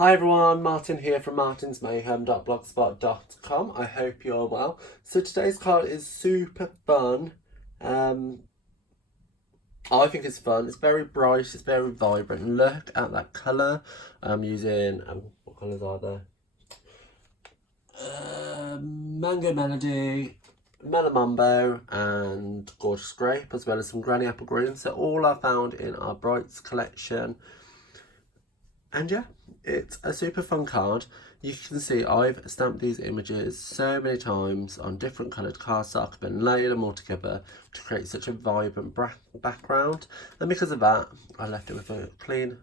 Hi everyone, Martin here from martinsmayhem.blogspot.com. I hope you're well. So today's card is super fun. I think it's fun. It's very bright, it's very vibrant. Look at that colour. I'm using, what colours are there? Mango Melody, Melamumbo and Gorgeous Grape, as well as some Granny Apple Green. So all are found in our Brights collection. And yeah, it's a super fun card. You can see I've stamped these images so many times on different coloured cardstock and layered them all together to create such a vibrant background. And because of that, I left it with a clean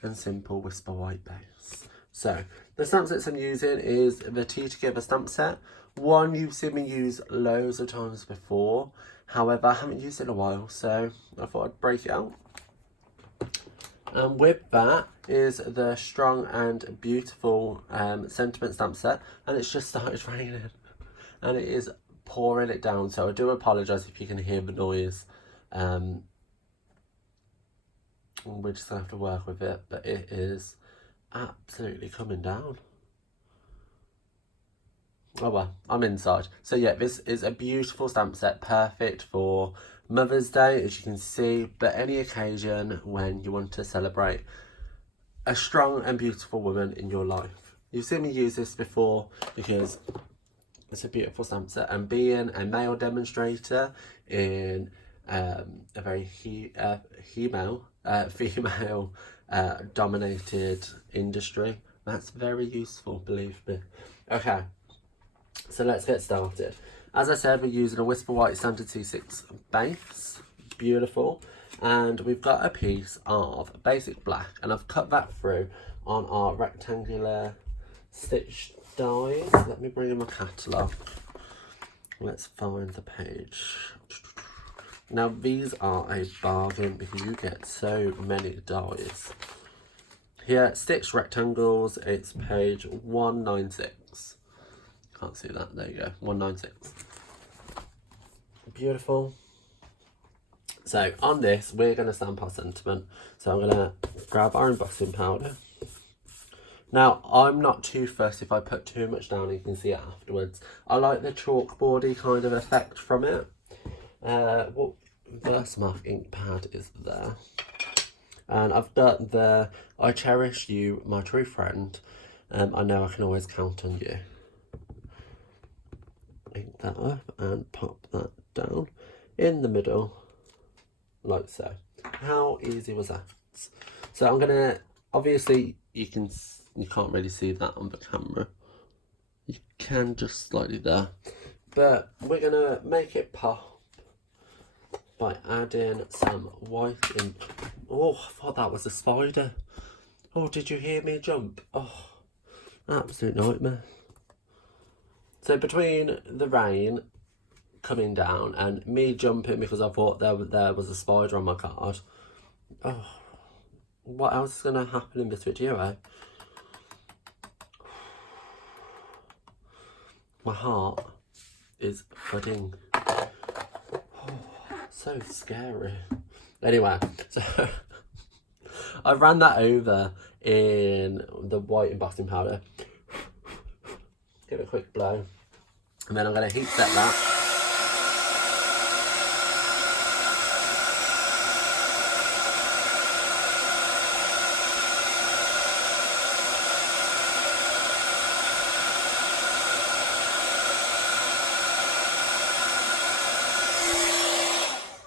and simple Whisper White base. So, the stamp sets I'm using is the Tea Together stamp set. One you've seen me use loads of times before. However, I haven't used it in a while, so I thought I'd break it out. And with that is the Strong and Beautiful Sentiment stamp set, and it's just started raining and it is pouring it down, so I do apologise if you can hear the noise. We're just going to have to work with it, but it is absolutely coming down. Oh well, I'm inside. So yeah, this is a beautiful stamp set, perfect for Mother's Day, as you can see, but any occasion when you want to celebrate a strong and beautiful woman in your life. You've seen me use this before because it's a beautiful stamp set, and being a male demonstrator in a very female dominated industry, that's very useful, believe me. Okay, so let's get started. As I said, we're using a Whisper White Standard C6 base, beautiful, and we've got a piece of basic black, and I've cut that through on our rectangular stitch dies. Let me bring in my catalogue. Let's find the page. Now these are a bargain because you get so many dies. Here, stitched rectangles, it's page 196. Can't see that, there you go, 196. Beautiful. So on this, we're going to stamp our sentiment. So I'm going to grab our embossing powder. Now, I'm not too fussed if I put too much down, you can see it afterwards. I like the chalkboardy kind of effect from it. What Versamark ink pad is there? And I've got the I cherish you, my true friend. I know I can always count on you. Ink that up and pop that down in the middle, like so. How easy was that? So I'm gonna, obviously you can't really see that on the camera. You can just slightly there, but we're gonna make it pop by adding some white ink. Oh, I thought that was a spider. Oh, did you hear me jump? Oh, absolute nightmare. So between the rain coming down and me jumping because I thought there was a spider on my card, oh, what else is going to happen in between you, eh? My heart is thudding. Oh, so scary. Anyway, so I ran that over in the white embossing powder. Give it a quick blow, and then I'm going to heat set that.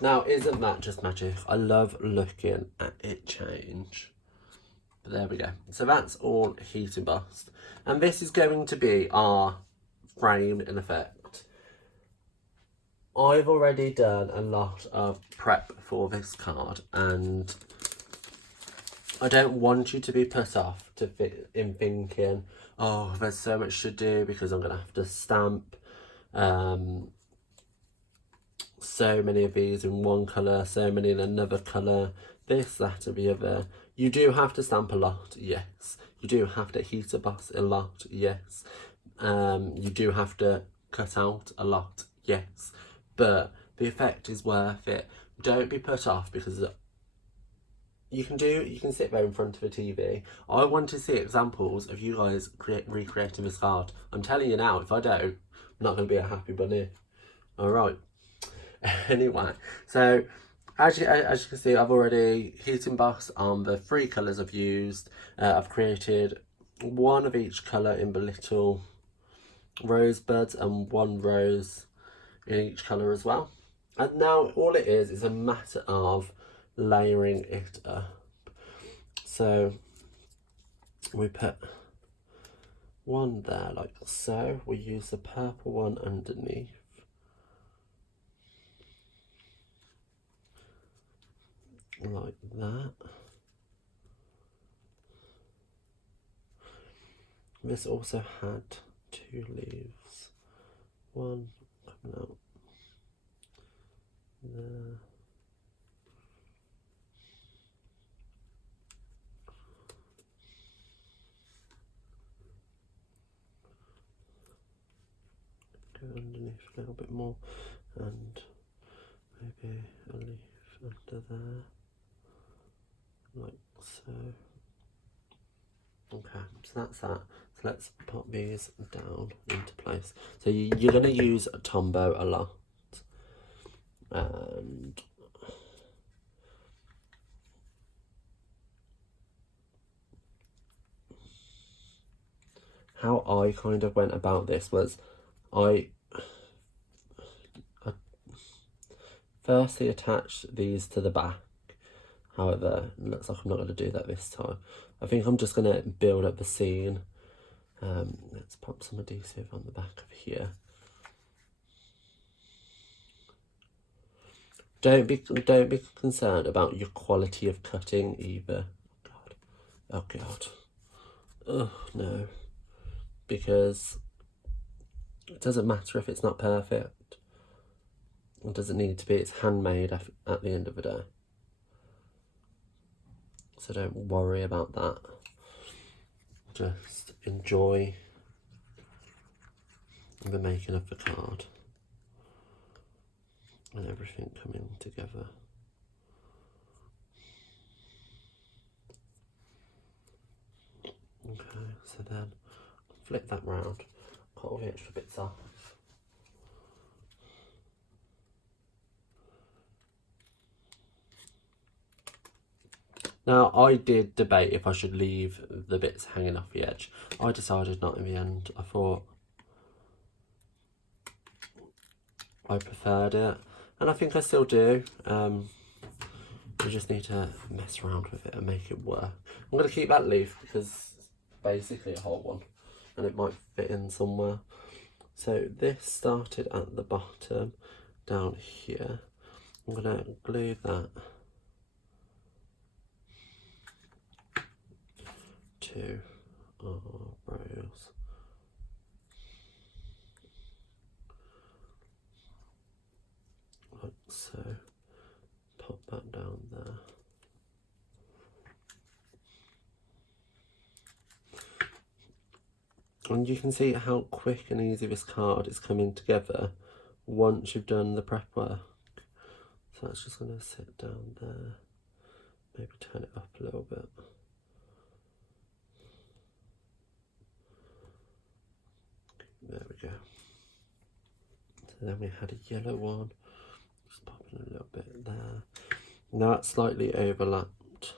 Now, isn't that just magic? I love looking at it change. But there we go. So that's all heat embossed. And this is going to be our frame in effect. I've already done a lot of prep for this card, and I don't want you to be put off in thinking, oh, there's so much to do because I'm going to have to stamp so many of these in one colour, so many in another colour, this, that and the other. You do have to stamp a lot, yes. You do have to heat emboss a lot, yes. You do have to cut out a lot, yes. But the effect is worth it. Don't be put off because you can sit there in front of a TV. I want to see examples of you guys recreating this card. I'm telling you now, if I don't, I'm not going to be a happy bunny. All right. Anyway, so as you can see, I've already heating box on the 3 colours I've used. I've created one of each colour in the little rosebuds and 1 rose in each colour as well. And now all it is a matter of layering it up. So we put one there like so. We use the purple one underneath. Like that. This also had 2 leaves. One coming out there. Go underneath a little bit more, and maybe a leaf under there, like so. Okay, so that's that. So let's put these down into place. So you're going to use a Tombow a lot, and how I kind of went about this was I firstly attached these to the back. However, it looks like I'm not going to do that this time. I think I'm just going to build up the scene. Let's pop some adhesive on the back of here. Don't be concerned about your quality of cutting either. Oh god. Oh no. Because it doesn't matter if it's not perfect. It doesn't need to be. It's handmade at the end of the day. So don't worry about that. Just enjoy the making of the card and everything coming together. Okay, so then flip that round, cut all the extra bits off. Now, I did debate if I should leave the bits hanging off the edge. I decided not in the end. I thought I preferred it, and I think I still do. You just need to mess around with it and make it work. I'm going to keep that leaf because it's basically a whole one, and it might fit in somewhere. So this started at the bottom down here. I'm going to glue that to our rows. Like so. Pop that down there. And you can see how quick and easy this card is coming together once you've done the prep work. So that's just going to sit down there. Maybe turn it up a little bit. There we go. So then we had a yellow one. Just popping a little bit there. Now it's slightly overlapped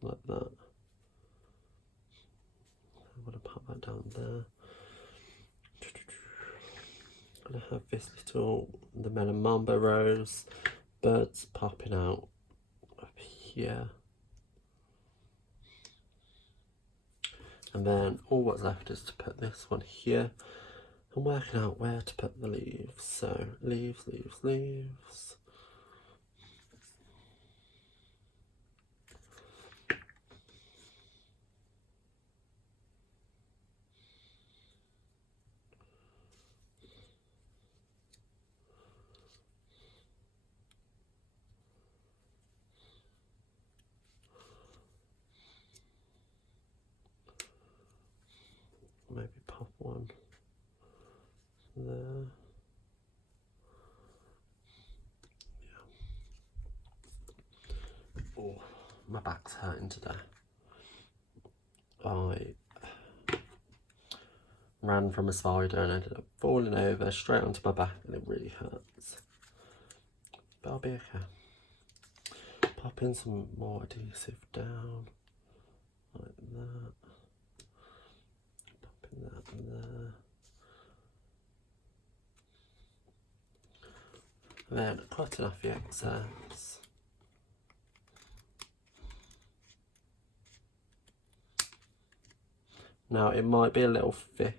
like that. I'm going to pop that down there. I'm going to have this the Melon Mamba rose birds popping out up here. And then all what's left is to put this one here and working out where to put the leaves. So leaves, leaves, leaves. Maybe pop one there. Yeah. Oh, my back's hurting today. I ran from a spider and ended up falling over straight onto my back, and it really hurts. But I'll be okay. Pop in some more adhesive down, like that. Pop in that there. And then cutting off the excess. Now it might be a little thick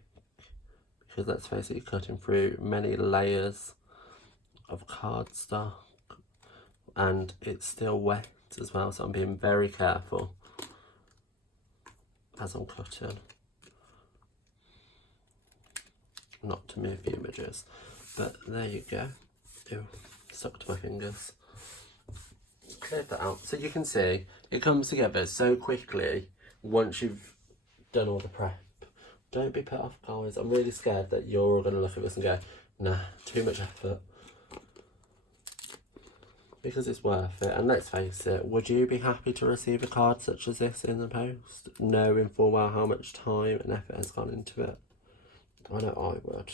because let's face it, you're cutting through many layers of cardstock and it's still wet as well, so I'm being very careful as I'm cutting not to move the images. But there you go. Ew, stuck to my fingers. Cleared that out. So you can see it comes together so quickly once you've done all the prep. Don't be put off, guys. I'm really scared that you're all going to look at this and go, nah, too much effort. Because it's worth it. And let's face it, would you be happy to receive a card such as this in the post, knowing full well how much time and effort has gone into it? I know I would.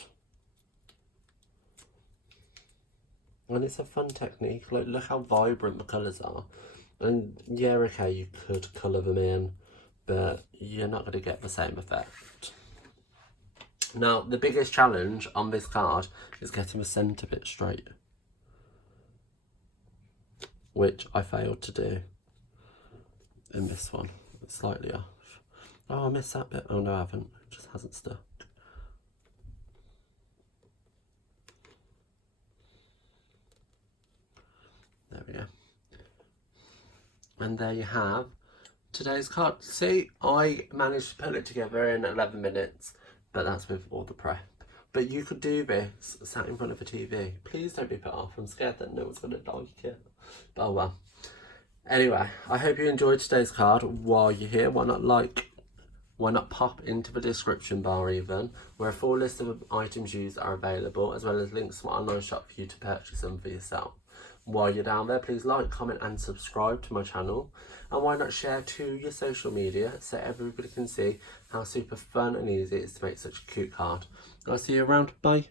And it's a fun technique. Like, look how vibrant the colours are. And yeah, okay, you could colour them in, but you're not going to get the same effect. Now, the biggest challenge on this card is getting the centre bit straight, which I failed to do in this one. It's slightly off. Oh, I missed that bit. Oh no, I haven't. It just hasn't stuck. There we go. And there you have today's card. See, I managed to put it together in 11 minutes, but that's with all the prep. But you could do this sat in front of a TV. Please don't be put off. I'm scared that no one's going to like it. But oh well. Anyway, I hope you enjoyed today's card. While you're here, why not pop into the description bar even, where a full list of items used are available, as well as links to my online shop for you to purchase them for yourself. While you're down there, please like, comment and subscribe to my channel. And why not share to your social media so everybody can see how super fun and easy it is to make such a cute card. I'll see you around. Bye.